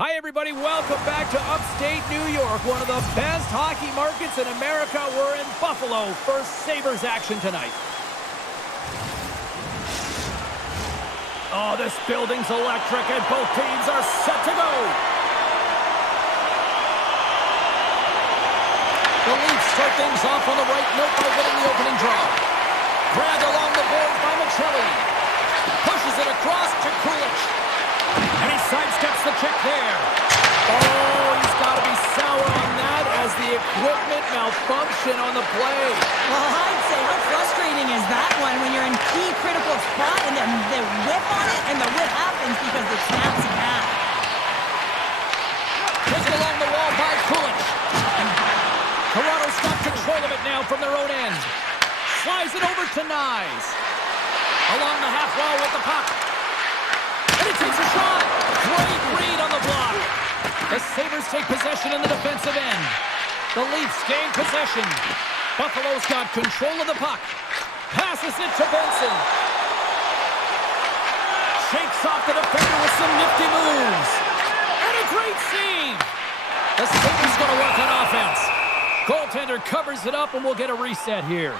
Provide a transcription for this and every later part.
Hi, everybody. Welcome back to upstate New York, one of the best hockey markets in America. We're in Buffalo for Sabres action tonight. Oh, this building's electric, and both teams are set to go. The Leafs start things off on the right note by winning the opening draw. Grabbed along the boards by McChelly. Pushes it across to Kulich. And he sidesteps the check there. Oh, he's got to be sour on that as the equipment malfunction on the play. Well, I'd say how frustrating is that one when you're in key critical spot and then the whip on it and the whip happens because it snaps in half. Taken along the wall by Kulich. Toronto's got control of it now from their own end. Slides it over to Nyes. Along the half wall with the puck. And he takes a shot. Great read on the block. The Sabres take possession in the defensive end. The Leafs gain possession. Buffalo's got control of the puck. Passes it to Benson. Shakes off the defender with some nifty moves. And a great save. The Sabres going to work on offense. Goaltender covers it up and we'll get a reset here.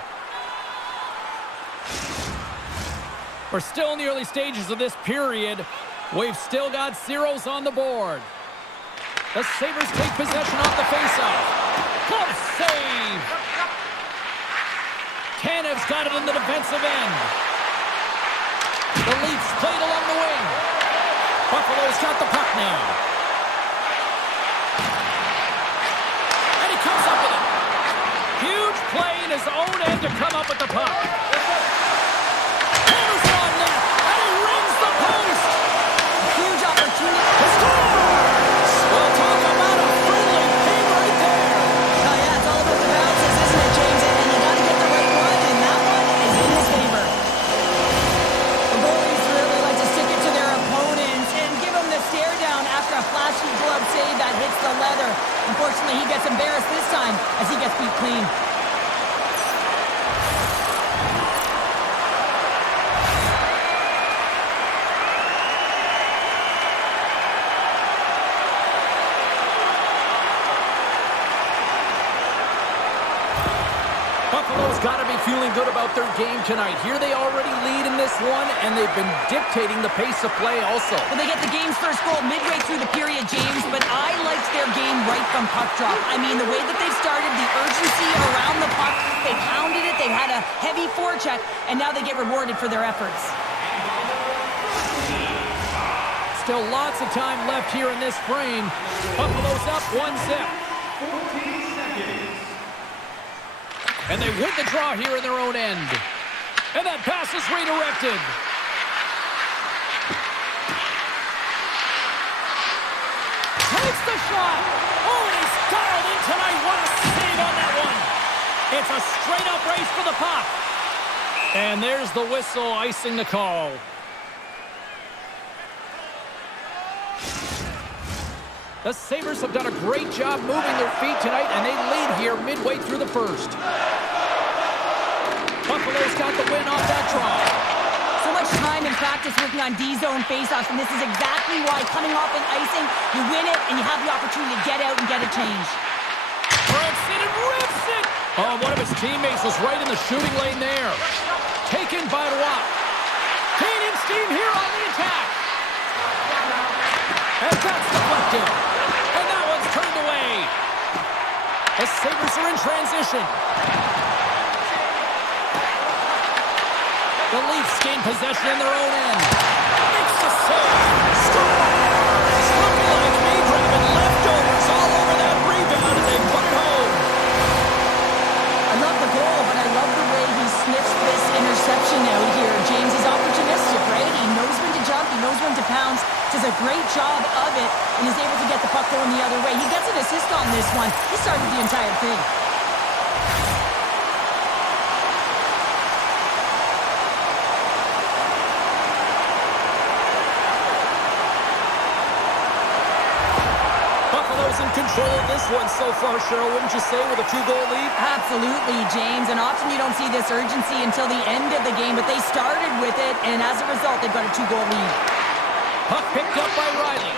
We're still in the early stages of this period. We've still got zeros on the board. The Sabres take possession off the faceoff. Good save. Tanev's got it in the defensive end. The Leafs played along the wing. Buffalo's got the puck now. And he comes up with it. Huge play in his own end to come up with the puck. Unfortunately, he gets embarrassed this time as he gets beat clean. Buffalo's got to be feeling good about their game tonight. Here they already lead in this one, and they've been dictating the pace of play also. Well, they get the game's first goal midway through the period, James, but I liked their game right from puck drop. I mean, the way that they've started, the urgency around the puck, they pounded it, they've had a heavy forecheck, and now they get rewarded for their efforts. Still lots of time left here in this frame. Buffalo's up 1-0. And they win the draw here in their own end. And that pass is redirected. Takes the shot. Oh, and he's dialed in tonight. What a save on that one. It's a straight-up race for the puck. And there's the whistle icing the call. The Sabres have done a great job moving their feet tonight, and they lead here midway through the first. Buffalo's got the win off that draw. So much time in practice working on D-zone faceoffs, and this is exactly why coming off an icing, you win it, and you have the opportunity to get out and get a change. Rips it and rips it! Oh, one of his teammates was right in the shooting lane there. Taken by Roy. Gaining steam here on the attack. And that's deflected. And that one's turned away. The Sabres are in transition. The Leafs gain possession in their own end. Makes the save. Scores! Looking like me, grabbing leftovers all over that rebound, and they put it home. I love the goal, but I love the way he sniffs this interception out here. James is opportunistic, right? He knows when to jump, he knows when to pounce. Does a great job of it and is able to get the puck going the other way. He gets an assist on this one. He started the entire thing. Buffalo's in control of this one so far, Cheryl, wouldn't you say, with a 2-goal lead? Absolutely, James. And often you don't see this urgency until the end of the game, but they started with it, and as a result, they've got a 2-goal lead. Puck picked up by Riley.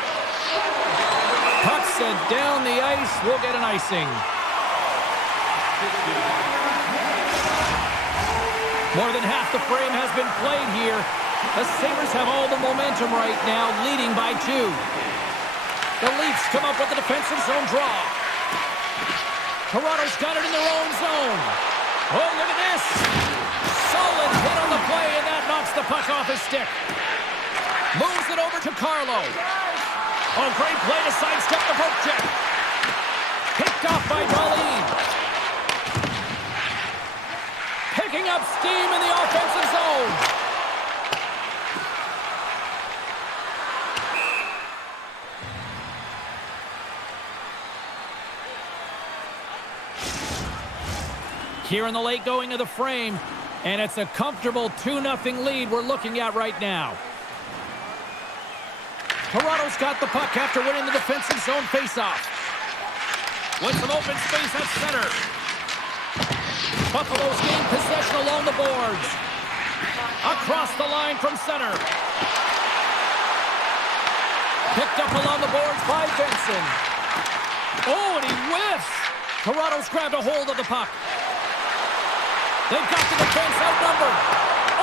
and down the ice. We'll get an icing. More than half the frame has been played here. The Sabres have all the momentum right now, leading by 2. The Leafs come up with the defensive zone draw. Toronto's got it in their own zone. Oh, look at this. Solid hit on the play, and that knocks the puck off his stick. Moves it over to Carlo. Oh, great play to sidestep the poke check. Picked off by Darlene. Picking up steam in the offensive zone. Here in the late going of the frame, and it's a comfortable 2-0 lead we're looking at right now. Toronto's got the puck after winning the defensive zone faceoff. With some open space at center. Buffalo's gained possession along the boards. Across the line from center. Picked up along the boards by Benson. Oh, and he whiffs. Toronto's grabbed a hold of the puck. They've got the defense outnumbered.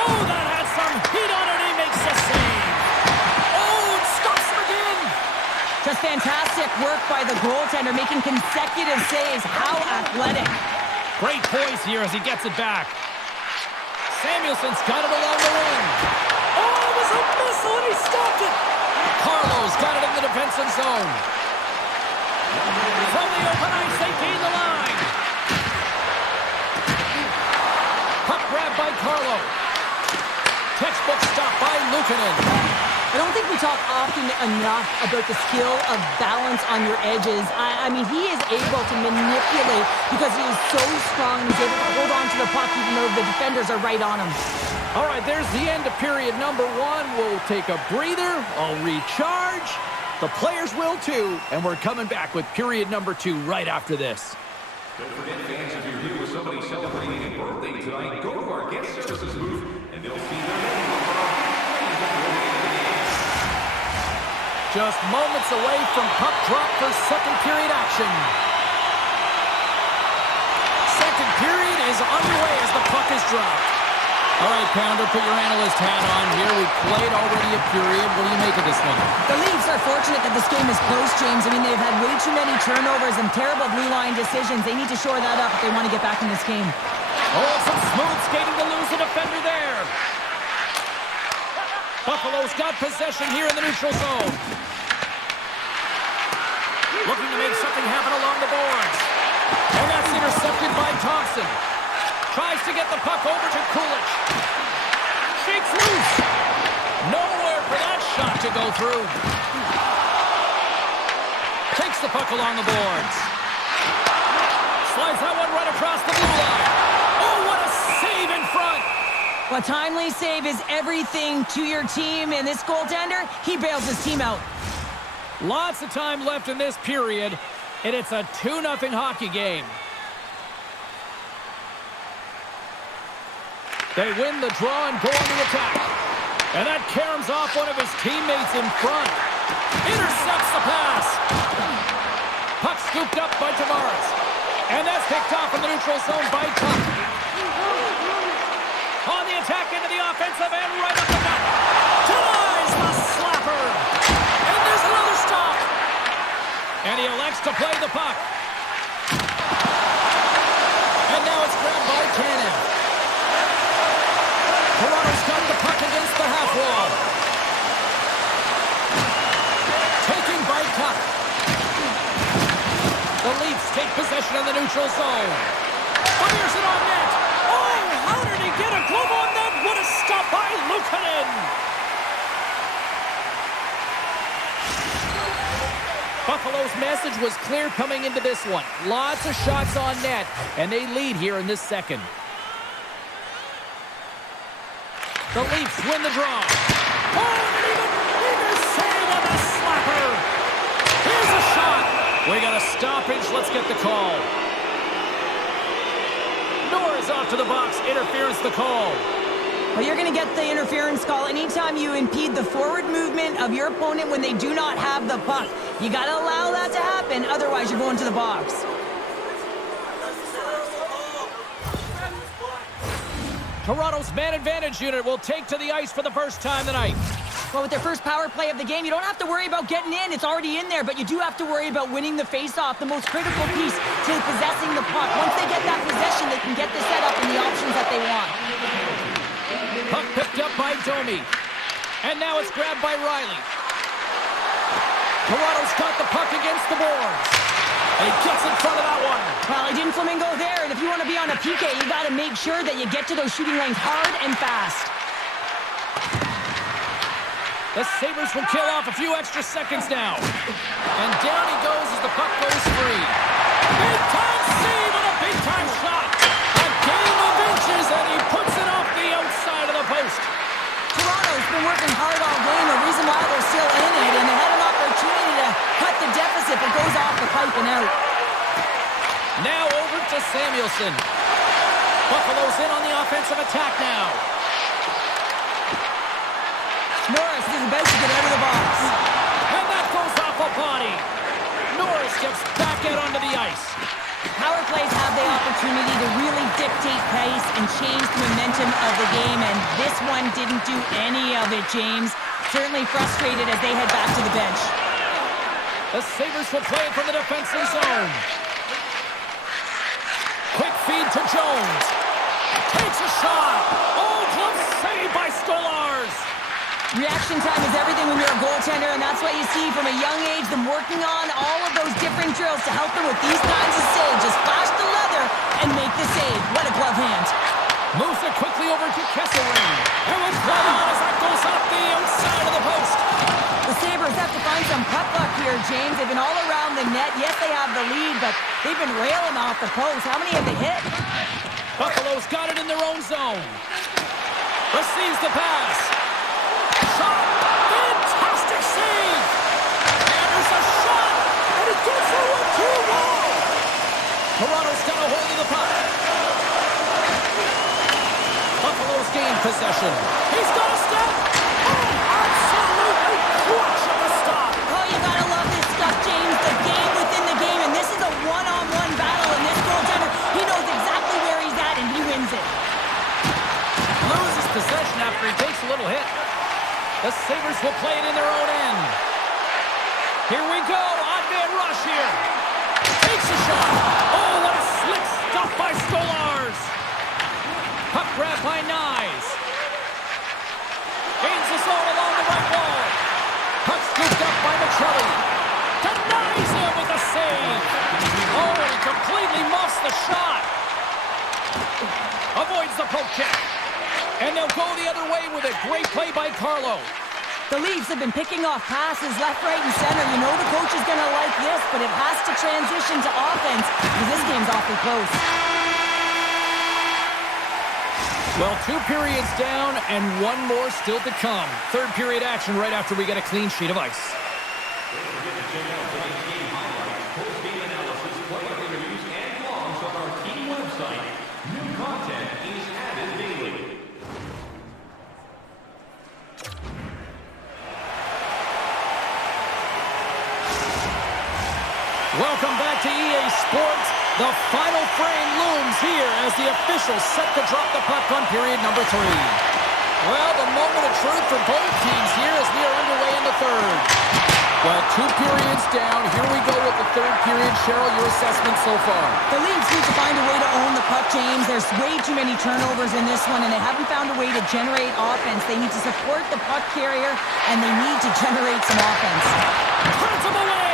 Oh, that had some heat on it. He makes the save. Oh, it stops him again. Just fantastic work by the goaltender, making consecutive saves. How athletic. Great poise here as he gets it back. Samuelson's got it along the wing. Oh, it was a missile and he stopped it. Carlo's got it in the defensive zone. From the open ice, they gain the line. Puck grab by Carlo. Textbook stop by Luukkonen. I don't think we talk often enough about the skill of balance on your edges. I mean, he is able to manipulate because he is so strong. He's able to hold on to the puck even though the defenders are right on him. All right, there's the end of period number 1. We'll take a breather. I'll recharge. The players will too. And we're coming back with period number 2 right after this. Don't forget, fans, if you're here with somebody celebrating a birthday tonight, go to our guest services booth and they'll see their name on our Just moments away from puck drop for second period action. Second period is underway as the puck is dropped. All right, Pounder, put your analyst hat on here. We've played already a period. What do you make of this one? The Leafs are fortunate that this game is close, James. I mean, they've had way too many turnovers and terrible blue line decisions. They need to shore that up if they want to get back in this game. Oh, some smooth skating to lose a defender there. Buffalo's got possession here in the neutral zone. Looking to make something happen along the boards. And that's intercepted by Thompson. Tries to get the puck over to Kulich. Shakes loose. Nowhere for that shot to go through. Takes the puck along the boards. Slides that one right across the blue line. Oh, what a save in front. A timely save is everything to your team, and this goaltender, he bails his team out. Lots of time left in this period, and it's a 2-0 hockey game. They win the draw and go on the attack. And that caroms off one of his teammates in front. Intercepts the pass. Puck scooped up by Tavares. And that's picked off in the neutral zone by Tuck. On the attack into the offensive end, right up the net. Denies the slapper. And there's another stop. And he elects to play the puck. And now it's grabbed by Cannon. Toronto's got the puck against the half wall. Taking by Tuck. The Leafs take possession of the neutral zone. Fires it on net. Oh, how did he get a glove on that? What a stop by Luukkonen. Buffalo's message was clear coming into this one. Lots of shots on net, and they lead here in this second. The Leafs win the draw. Oh, and even bigger save on the slapper. Here's a shot. We got a stoppage. Let's get the call. Norris off to the box. Interference the call. Well, you're going to get the interference call anytime you impede the forward movement of your opponent when they do not have the puck. You got to allow that to happen, otherwise you're going to the box. Toronto's man advantage unit will take to the ice for the first time tonight. Well, with their first power play of the game, you don't have to worry about getting in. It's already in there, but you do have to worry about winning the face-off, the most critical piece to possessing the puck. Once they get that possession, they can get the setup and the options that they want. Puck picked up by Domi. And now it's grabbed by Riley. Toronto's got the puck against the boards. And he gets in front of that one. Well, he didn't flamingo there, and if you want to be on a PK, you got to make sure that you get to those shooting lanes hard and fast. The Sabres will kill off a few extra seconds now. And down he goes as the puck goes free. Big-time save and a big-time shot. A game of inches, and he puts it off the outside of the post. Toronto's been working hard all game. The reason why they're still in it, and they had an opportunity to cut the deficit, but goes off the pipe and out. Now over to Samuelson. Buffalo's in on the offensive attack now. Norris is about to get out of the box. And that goes off a body. Norris gets back out onto the ice. Power plays have the opportunity to really dictate pace and change the momentum of the game, and this one didn't do any of it, James. Certainly frustrated as they head back to the bench. The Sabres will play from the defensive zone. Quick feed to Jones. Takes a shot. Oh, glove saved by Stolarz. Reaction time is everything when you're a goaltender, and that's what you see from a young age, them working on all of those different drills to help them with these kinds of saves. Just flash the leather and make the save. What a glove hand. Moves it quickly over to Kesselring. And with glove on as that goes off the outside of the post. The Sabres have to find some puck luck here, James. They've been all around the net. Yes, they have the lead, but they've been railing off the post. How many have they hit? Buffalo's got it in their own zone. Receives the pass. Shot. Fantastic save. And there's a shot. And it gets over 2-1. Toronto's got a hold of the puck. Buffalo's gained possession. He's got a step. Oh, absolutely clutch of a stop. Oh, you gotta love this stuff, James. The game within the game, and this is a one-on-one battle, and this goaltender, he knows exactly where he's at, and he wins it. Loses possession after he takes a little hit. The Sabres will play it in their own end. Here we go. Odd man rush here. Takes a shot. Oh, what a slick stop by Stolarz. Puck grab by Nyes. Gains the zone along the right wall. Puck scooped up by Michelli. Denies him with a save. Oh, he completely muffs the shot. Avoids the poke check. And they'll go the other way with it. Great play by Carlo. The Leafs have been picking off passes left, right, and center. You know the coach is going to like this, but it has to transition to offense because this game's awfully close. Well, 2 periods down and 1 more still to come. Third period action right after we get a clean sheet of ice. Post-game analysis, player interviews, and blogs on our team website. New content is added daily. Welcome back to EA Sports. The final frame looms here as the officials set to drop the puck on period number 3. Well, the moment of truth for both teams here as we are underway in the third. Well, 2 periods down. Here we go with the third period. Cheryl, your assessment so far? The Leafs need to find a way to own the puck, James. There's way too many turnovers in this one, and they haven't found a way to generate offense. They need to support the puck carrier, and they need to generate some offense. Turns him away!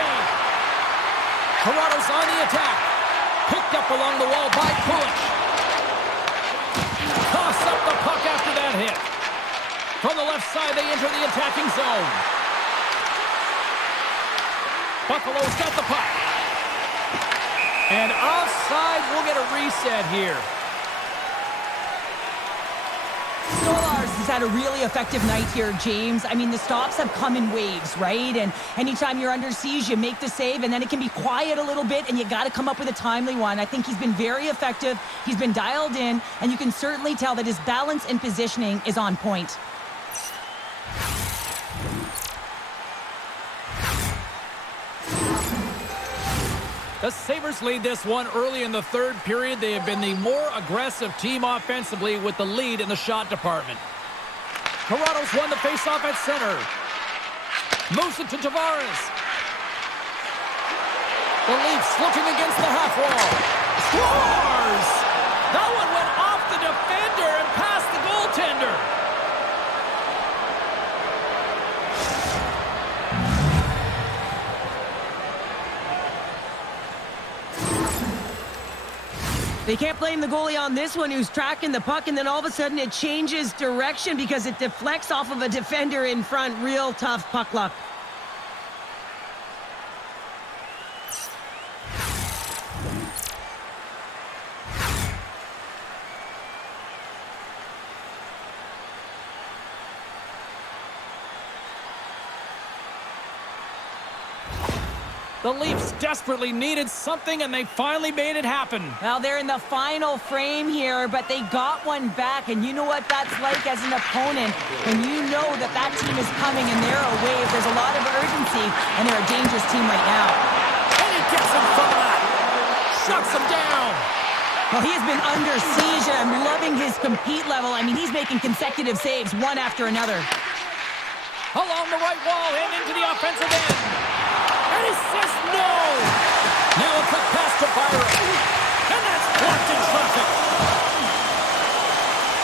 Toronto's on the attack. Picked up along the wall by Pulich. Toss up the puck after that hit. From the left side, they enter the attacking zone. Buffalo's got the puck. And offside, we'll get a reset here. Stolarz has had a really effective night here, James. I mean, the stops have come in waves, right? And anytime you're under siege, you make the save, and then it can be quiet a little bit, and you got to come up with a timely one. I think he's been very effective. He's been dialed in, and you can certainly tell that his balance and positioning is on point. The Sabres lead this one early in the third period. They have been the more aggressive team offensively with the lead in the shot department. Toronto's won the faceoff at center. Moves it to Tavares. The Leafs looking against the half wall. Scores! That one went off the defender and past the goaltender. They can't blame the goalie on this one who's tracking the puck, and then all of a sudden it changes direction because it deflects off of a defender in front. Real tough puck luck. The Leafs desperately needed something, and they finally made it happen. Well, they're in the final frame here, but they got one back, and you know what that's like as an opponent when you know that that team is coming and they're away. There's a lot of urgency, and they're a dangerous team right now. And he gets in front of that. Shuts him down. Well, he has been under siege, and I'm loving his compete level. I mean, he's making consecutive saves, one after another. Along the right wall and into the offensive end. And he says no! Now a quick pass to Byron. And that's blocked in traffic.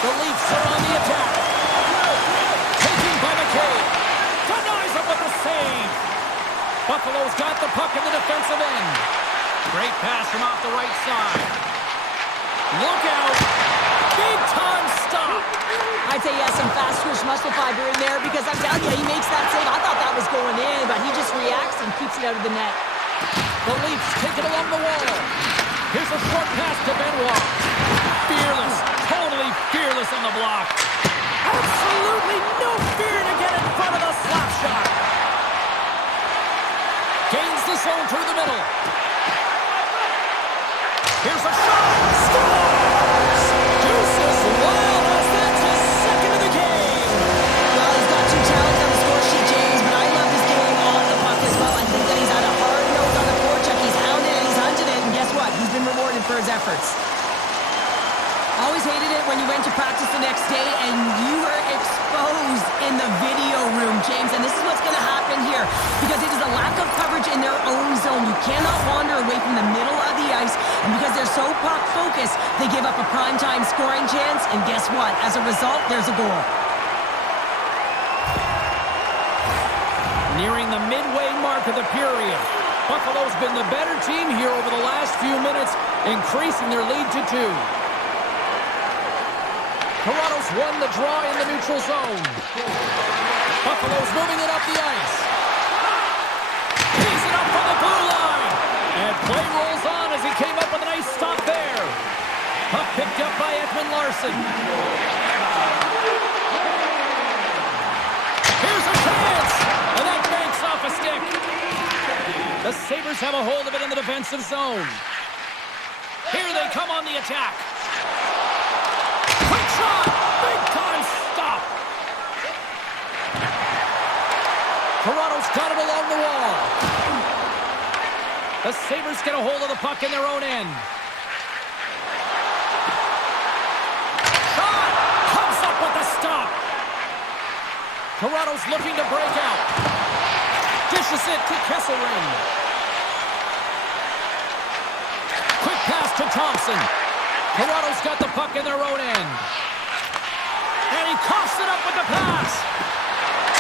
The Leafs are on the attack. Taken by McCabe. Denies him with the save. Buffalo's got the puck in the defensive end. Great pass from off the right side. Look out. Big time stop. I'd say he has some fast twitch muscle fiber in there because I'm telling you, he makes that save. I thought that was going in, but he just reacts and keeps it out of the net. The Leafs take it along the wall. Here's a short pass to Benoit. Fearless, totally fearless on the block. Absolutely no fear to get in front of the slap shot. Gains the zone through the middle. Here's a shot. Scores! Deuces wild as that's his second of the game. Well, he's got 2 challenges on the score sheet, James, but I love his game off the puck as well. I think that he's had a hard nose on the forecheck. He's hounded and he's hunted it, and guess what? He's been rewarded for his efforts. Always hated it when you went to practice the next day and you were exposed in the video room, James, and this is what's going to happen here because it is a lack of coverage in their own zone. You cannot wander away from the middle of the ice, and because they're so puck-focused, they give up a primetime scoring chance, and guess what? As a result, there's a goal. Nearing the midway mark of the period. Buffalo's been the better team here over the last few minutes, increasing their lead to 2. Toronto's won the draw in the neutral zone. Buffalo's moving it up the ice. He's it up from the blue line. And play rolls on as he came up with a nice stop there. Puck picked up by Ekman Larsson. Here's a chance. And that banks off a stick. The Sabres have a hold of it in the defensive zone. Here they come on the attack. Quick shot! Big time stop! Toronto's got it along the wall. The Sabres get a hold of the puck in their own end. Shot! Comes up with the stop! Toronto's looking to break out. Dishes it to Kesselring. Quick pass to Thompson. Toronto's got the puck in their own end. And he coughs it up with the pass.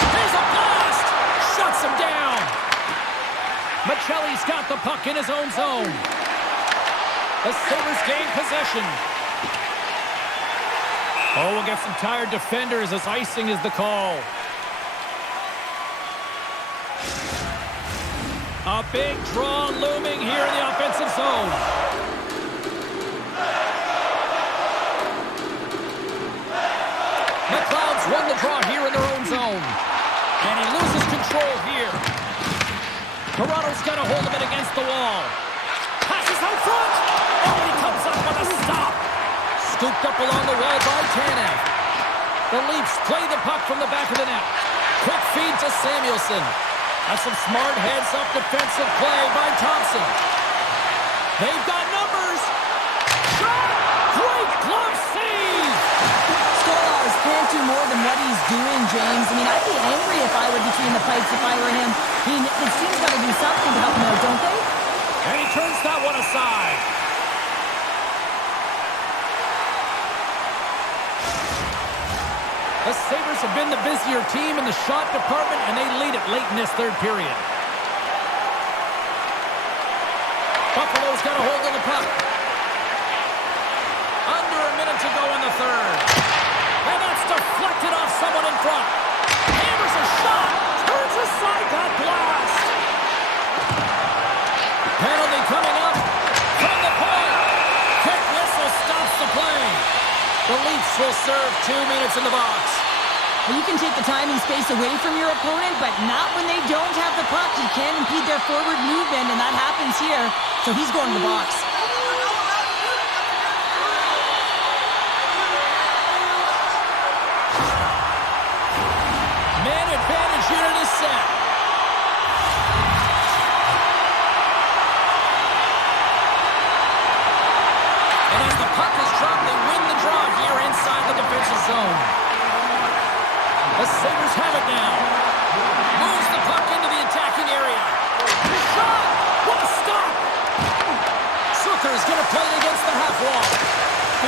Here's a blast! Shuts him down. Michelli's got the puck in his own zone. The Sabres gain possession. Oh, we'll get some tired defenders as icing is the call. A big draw looming here in the offensive zone. McLeod's won the draw here in their own zone. And he loses control here. Toronto's got a hold of it against the wall. Passes out front. Oh, and he comes up with a stop. Scooped up along the wall by Tanev. The Leafs play the puck from the back of the net. Quick feed to Samuelson. That's some smart heads-up defensive play by Thompson. They've got numbers. Shot! Great glove save! Stolarz can't do more than what he's doing, James. I mean, I'd be angry if I were between the pipes if I were him. I mean, his team's got to do something to help him out, don't they? And he turns that one aside. The Sabres have been the busier team in the shot department, and they lead it late in this third period. Buffalo's got a hold of the puck. Under a minute to go in the third. And that's deflected off someone in front. Hammers a shot. Turns aside that blast. Penalty coming up from the point. Quick whistle stops the play. The Leafs will serve 2 minutes in the box. Well, you can take the time and space away from your opponent, but not when they don't have the puck. You can't impede their forward movement, and that happens here. So he's going to the box. Man advantage unit is set. And as the puck is dropped, they win the draw here inside the defensive zone. The Sabres have it now. Moves the puck into the attacking area. Shot! What a stop! Zucker's going to play it against the half wall.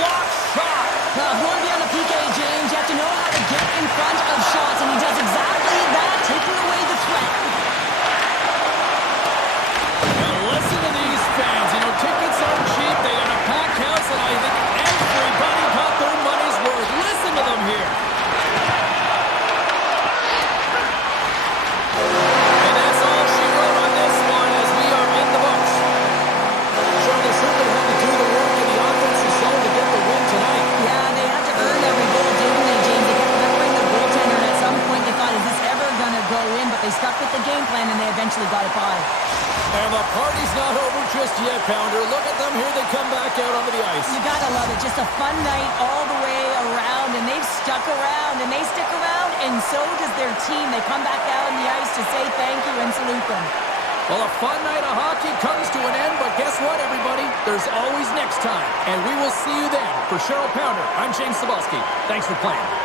Block shot. Well, if you want to be on the PK, James, you have to know how to get in front of shots, and he does exactly that, taking away the threat. Now listen to these fans. You know, tickets aren't cheap. They got a packed house, and I think everybody got their money's worth. Listen to them here. And that's all she wrote on this one as we are in the books. Sure, they certainly had to do the work in the offensive zone to get the win tonight. Yeah, they had to earn every goal, didn't they, James? They kept peppering their goaltender, and at some point they thought, is this ever going to go in? But they stuck with the game plan, and they eventually got it by. And the party's not over just yet, Pounder. Look at them here. They come back out onto the ice. You got to love it. Just a fun night all the way around, and they've stuck around, and they stick around, and so does their team. They come back out on the ice to say thank you and salute them. Well, a fun night of hockey comes to an end, but guess what, everybody? There's always next time, and we will see you then. For Cheryl Pounder, I'm James Cebulski. Thanks for playing.